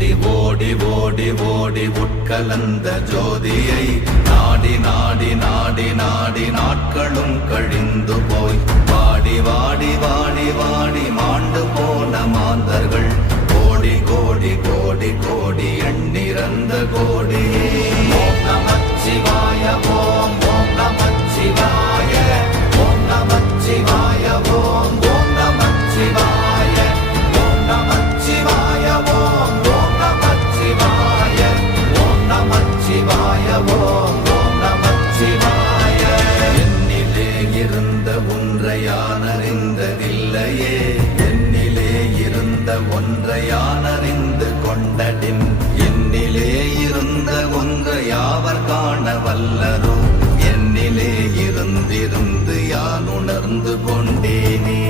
ஓடி ஓடி ஓடி உட்கலந்த ஜோதியை நாடி நாடி நாடி நாடி நாட்களும் கழிந்து போய் வாடி வாடி வாடி வாடி மாண்டு போன மாந்தர்கள் கோடி கோடி கோடி கோடி எண்ணிறந்த கோடி. ஓம் நமச்சிவாய ஓம் ஓம் நமச்சிவாய ஓம் நமச்சிவாய ஓம் ஓம் நமச்சிவாய ஓம் நமச்சிவாய ஓம் ஓம் நமச்சிவாய ஓம் நமச்சிவாய ஓம் ஓம் நமச்சிவாய. என்னிலே இருந்த ஒன்றை யான் அறிந்ததில்லையே, என்னிலே இருந்த ஒன்றை யான் அறிந்து கொண்டடின், என்னிலே இருந்த ஒன்றை யாவர் காண வல்லரோ, என்னிலே இருந்திருந்து யான் உணர்ந்து கொண்டேனே.